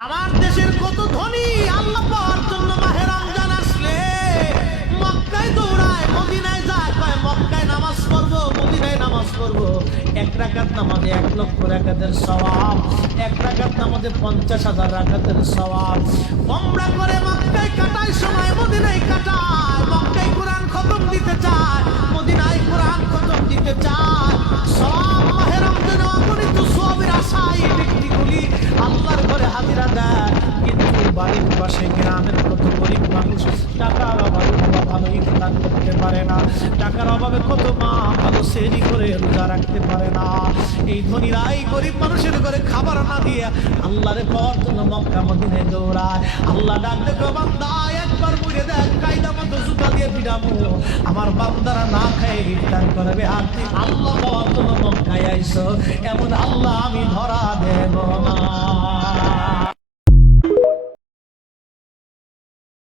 আমার দেশের কত ধনী আল্লাহ পাওয়ার জন্য মাহে রমজান আসলে মক্কায় দৌড়ায়, মদিনায় যায়, কয় মক্কায় নামাজ পড়বো, মদিনায় নামাজ পড়বো। এক রাকাত নামাজে 1,00,000 রাকাতের সওয়াব, এক রাকাত নামাজে 50,000 রাকাতের সওয়াব। ওমরা করে মক্কায় কাটায় সময়, মদিনায় কাটায়। মক্কায় কোরআন খতম দিতে চায়, মদিনায় কোরআন খতম দিতে চায়। সওয়াব মাহে রমজানে অগণিত সওয়াবের আশায় এই ব্যক্তিগুলি আল্লাহর ঘরে হাজিরা দেয়। কিন্তু বাড়ির পাশে গ্রামের কত গরিব মানুষ টাকার অভাবে ভালো ইফতার করতে পারে না, টাকার অভাবে কত মা ভালো সেহরি করে রোজা রাখতে পারে না। এই ধনীরা এই গরিব মানুষের ঘরে খাবার না দিয়ে আল্লাহরে পাওয়ার জন্য মক্কা মদিনায় দৌড়ায়। আল্লাহ ডাক দেখো বান্দা, একবার বুঝে দেখ, কায়দা মতো জুতা দিয়ে পিটাবো, আমার বান্দারা না খায় ইফতার করবে। আর তুই আল্লাহ পাওয়ার জন্য মক্কায় আইসো, এমন আল্লাহ আমি ধরা দেব না।